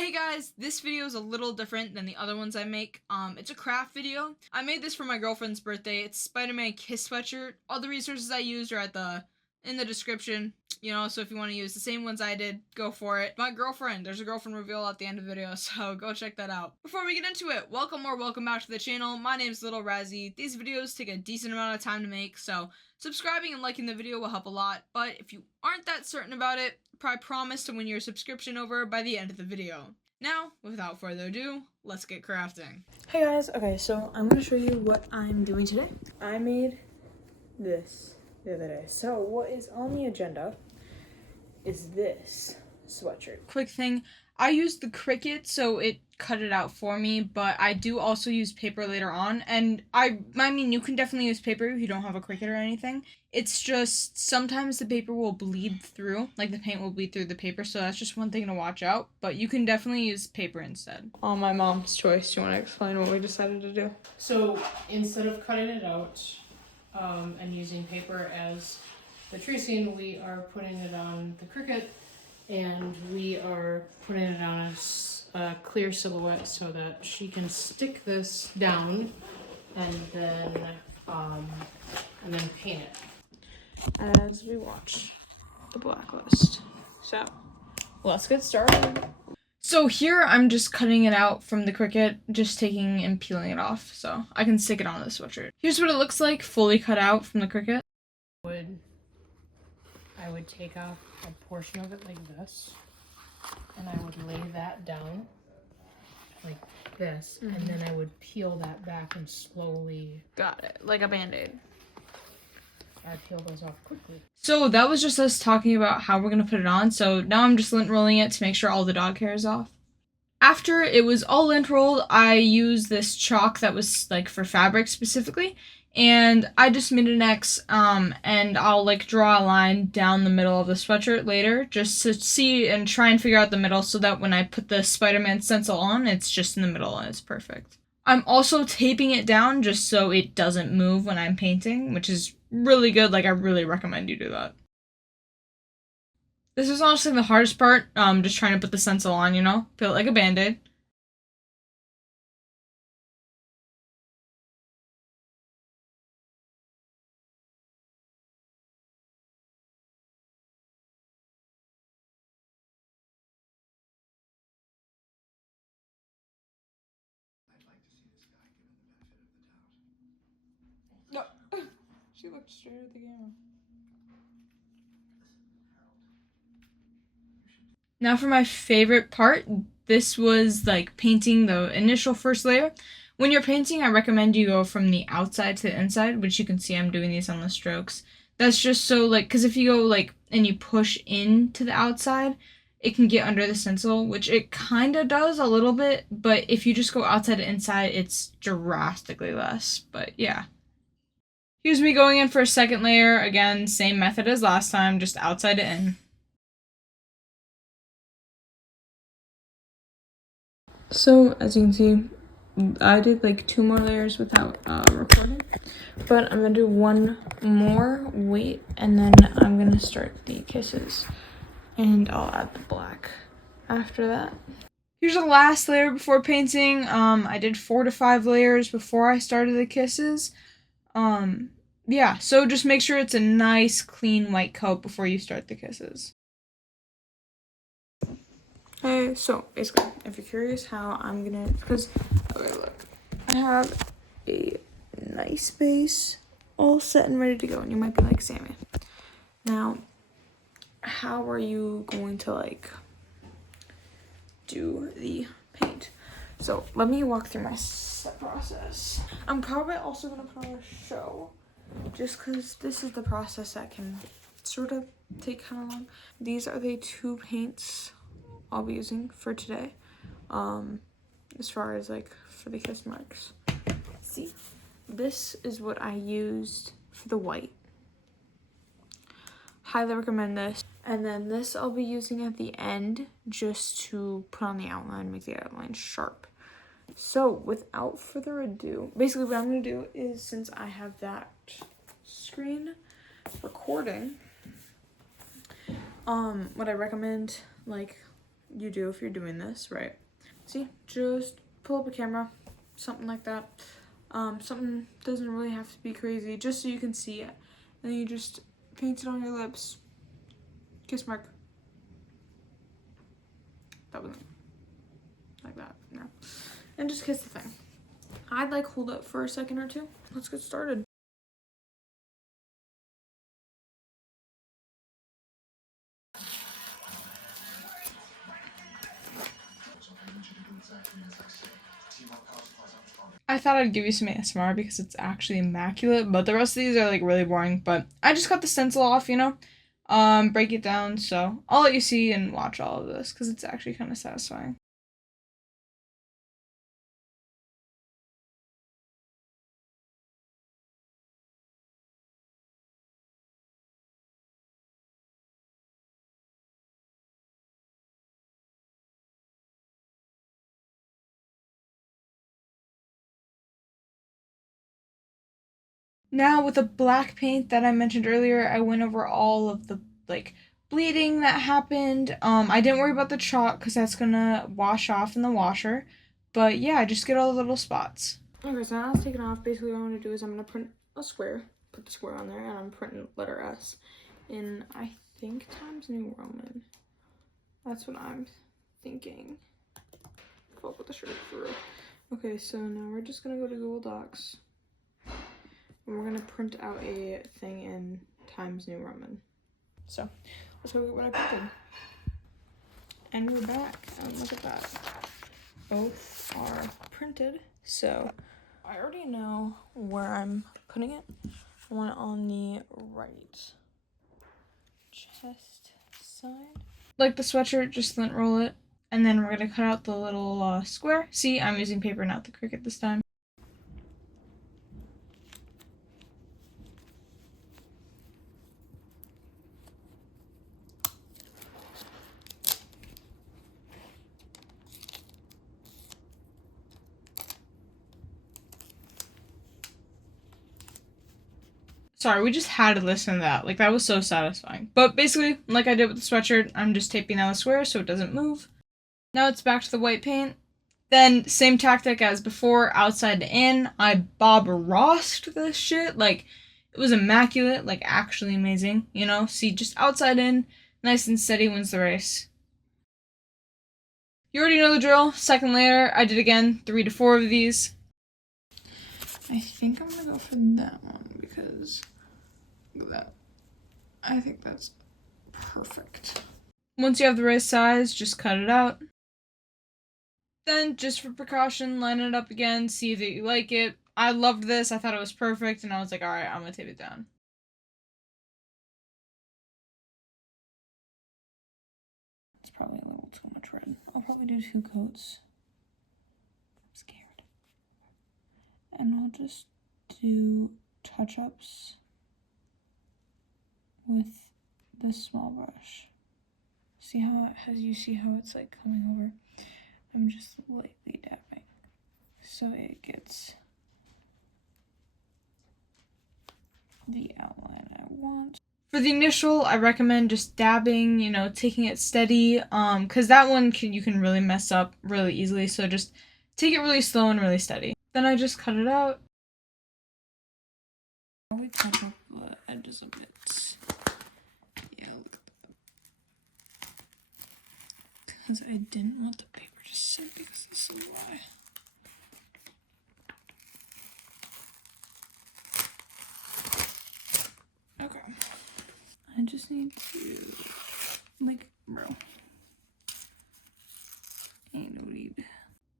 Hey guys, this video is a little different than the other ones I make. It's a craft video. I made this for my girlfriend's birthday. It's Spiderman Kiss Sweatshirt. All the resources I used are in the description. So if you want to use the same ones I did, go for it. There's a girlfriend reveal at the end of the video, so go check that out. Before we get into it, welcome back to the channel. My name's Little Razzie. These videos take a decent amount of time to make, so subscribing and liking the video will help a lot. But if you aren't that certain about it, I promise to win your subscription over by the end of the video. Now, without further ado, let's get crafting. Hey guys, okay, so I'm going to show you what I'm doing today. I made this the other day. So what is on the agenda is this sweatshirt. Quick thing, I used the Cricut, so it cut it out for me, but I do also use paper later on, and I mean, you can definitely use paper if you don't have a Cricut or anything. It's just, sometimes the paper will bleed through, like the paint will bleed through the paper, so that's just one thing to watch out, but you can definitely use paper instead. On my mom's choice, do you want to explain what we decided to do? So instead of cutting it out and using paper as the tracing, we are putting it on the Cricut, and we are putting it on a clear silhouette so that she can stick this down and then paint it As we watch the blacklist. So, let's get started. So here I'm just cutting it out from the Cricut, just taking and peeling it off so I can stick it on the sweatshirt. Here's what it looks like fully cut out from the Cricut. I would take off a portion of it like this, and I would lay that down like this, and then I would peel that back and slowly... Got it, like a band-aid. I peel those off quickly. So that was just us talking about how we're going to put it on, so now I'm just lint rolling it to make sure all the dog hair is off. After it was all lint rolled, I used this chalk that was like for fabric specifically, and I just made an X, and I'll like draw a line down the middle of the sweatshirt later, just to see and try and figure out the middle so that when I put the Spiderman Stencil on, it's just in the middle and it's perfect. I'm also taping it down just so it doesn't move when I'm painting, which is really good. Like, I really recommend you do that. This is honestly the hardest part, just trying to put the stencil on, feel it like a band-aid. No, she looked straight at the camera. Now for my favorite part, this was like painting the initial first layer. When you're painting, I recommend you go from the outside to the inside, which you can see I'm doing these on the strokes. That's just so like, because if you go like, and you push into the outside, it can get under the stencil, which it kind of does a little bit, but if you just go outside to inside, it's drastically less, but yeah. Here's me going in for a second layer. Again, same method as last time, just outside to in. So, as you can see, I did like 2 more layers without recording, but I'm gonna do 1 more weight, and then I'm gonna start the kisses, and I'll add the black after that. Here's the last layer before painting. I did 4 to 5 layers before I started the kisses. Yeah, so just make sure it's a nice, clean white coat before you start the kisses. Okay, so basically, if you're curious how I'm gonna, because, okay, look, I have a nice base all set and ready to go, and you might be like, Sammy, now, how are you going to, like, do the paint? So, let me walk through my set process. I'm probably also gonna put on a show, just because this is the process that can sort of take kind of long. These are the 2 paints I'll be using for today, as far as like for the kiss marks. See, this is what I used for the white. Highly recommend this. And then this I'll be using at the end just to put on the outline, make the outline sharp. So without further ado, basically what I'm gonna do is, since I have that screen recording, what I recommend, like, you do if you're doing this, right? See, just pull up a camera, something like that. Something doesn't really have to be crazy, just so you can see it. And then you just paint it on your lips. Kiss mark. That wasn't like that, no. And just kiss the thing. I'd like hold it for a second or two. Let's get started. I thought I'd give you some ASMR because it's actually immaculate, but the rest of these are like really boring. But I just got the stencil off, you know, break it down. So I'll let you see and watch all of this because it's actually kind of satisfying. Now with the black paint that I mentioned earlier, I went over all of the like bleeding that happened. I didn't worry about the chalk because that's gonna wash off in the washer. But yeah, just get all the little spots. Okay, so now it's taken off. Basically what I'm gonna do is I'm gonna print a square, put the square on there, and I'm printing letter S in, I think, Times New Roman. That's what I'm thinking. Fuck with the shirt for real. Okay, so now we're just gonna go to Google Docs. And we're gonna print out a thing in Times New Roman. So let's go get what I printed. And we're back. And look at that. Both are printed. So I already know where I'm putting it. I want it on the right chest side. Like the sweatshirt, just lint roll it. And then we're gonna cut out the little square. See, I'm using paper, not the Cricut this time. Sorry, we just had to listen to that. Like, that was so satisfying. But basically, like I did with the sweatshirt, I'm just taping down the square so it doesn't move. Now it's back to the white paint. Then, same tactic as before, outside to in. I Bob Rossed this shit. Like, it was immaculate. Like, actually amazing. You know? See, just outside in, nice and steady wins the race. You already know the drill. Second layer, I did again 3 to 4 of these. I think I'm gonna go for that one because look at that. I think that's perfect. Once you have the right size, just cut it out. Then, just for precaution, line it up again, see that you like it. I loved this, I thought it was perfect, and I was like, alright, I'm gonna tape it down. It's probably a little too much red. I'll probably do 2 coats. I'm scared. And I'll just do touch-ups with this small brush. See how it has, you see how it's like coming over? I'm just lightly dabbing so it gets the outline I want. For the initial, I recommend just dabbing, you know, taking it steady, because that one you can really mess up really easily, so just take it really slow and really steady. Then I just cut it out. We cut up the edges of it. Yeah, look at that. Because I didn't want the paper to sit because this is why. Okay. I just need to, like, bro. Ain't no need.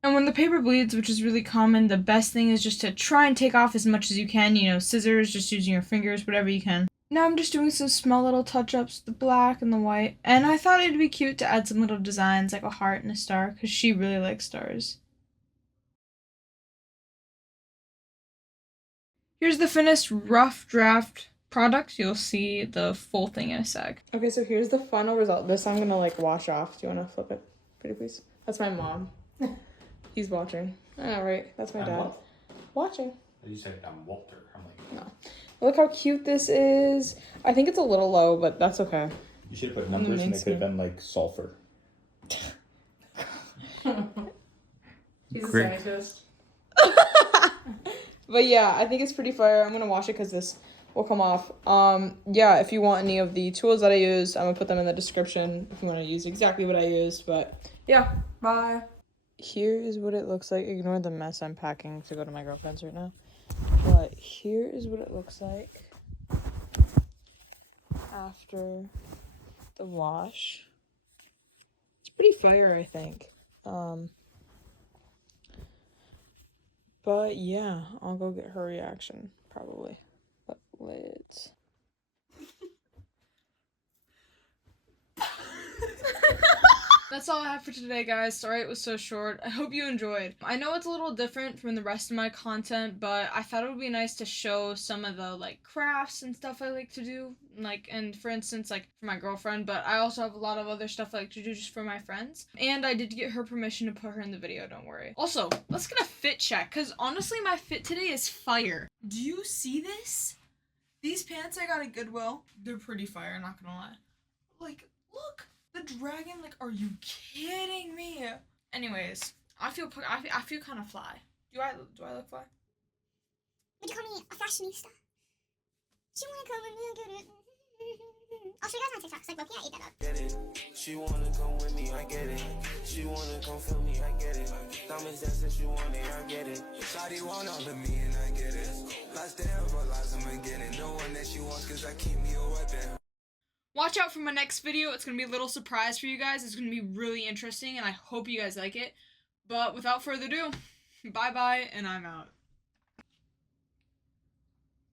And when the paper bleeds, which is really common, the best thing is just to try and take off as much as you can, you know, scissors, just using your fingers, whatever you can. Now I'm just doing some small little touch-ups, the black and the white, and I thought it'd be cute to add some little designs like a heart and a star, because she really likes stars. Here's the finished rough draft product. You'll see the full thing in a sec. Okay, so here's the final result. This I'm gonna like wash off. Do you wanna flip it pretty please? That's my mom. He's watching. All right, that's my dad. What? Watching. You said I'm Walter. I'm like, no. Look how cute this is. I think it's a little low, but that's okay. You should have put numbers and they could have been like sulfur. He's a Great. scientist. But yeah, I think it's pretty fire. I'm gonna wash it because this will come off. Yeah, if you want any of the tools that I use, I'm gonna put them in the description if you want to use exactly what I used. But yeah, bye. Here is what it looks like. Ignore the mess I'm packing to go to my girlfriend's right now. But here is what it looks like after the wash. It's pretty fire, I think. But yeah, I'll go get her reaction probably. But let's. That's all I have for today, guys. Sorry it was so short. I hope you enjoyed. I know it's a little different from the rest of my content, but I thought it would be nice to show some of the like crafts and stuff I like to do. Like, and for instance, like for my girlfriend, but I also have a lot of other stuff I like to do just for my friends. And I did get her permission to put her in the video, don't worry. Also, let's get a fit check, because honestly, my fit today is fire. Do you see this? These pants I got at Goodwill, they're pretty fire, not gonna lie. Like, look! The dragon, like, are you kidding me? Anyways, I feel kind of fly. Do I look fly? Would you call me a fashionista? She wanna come with me and get it. I'll show you guys my TikToks. Like, look, yeah, I ate that up. Get it. She wanna come with me, I get it. She wanna come feel me, I get it. Diamonds dancing, she want it, I get it. Shawty want all of me and I get it. Last day of our lives, I'm getting the one that she wants, cause I keep me a weapon. Watch out for my next video. It's going to be a little surprise for you guys. It's going to be really interesting, and I hope you guys like it. But without further ado, bye-bye, and I'm out.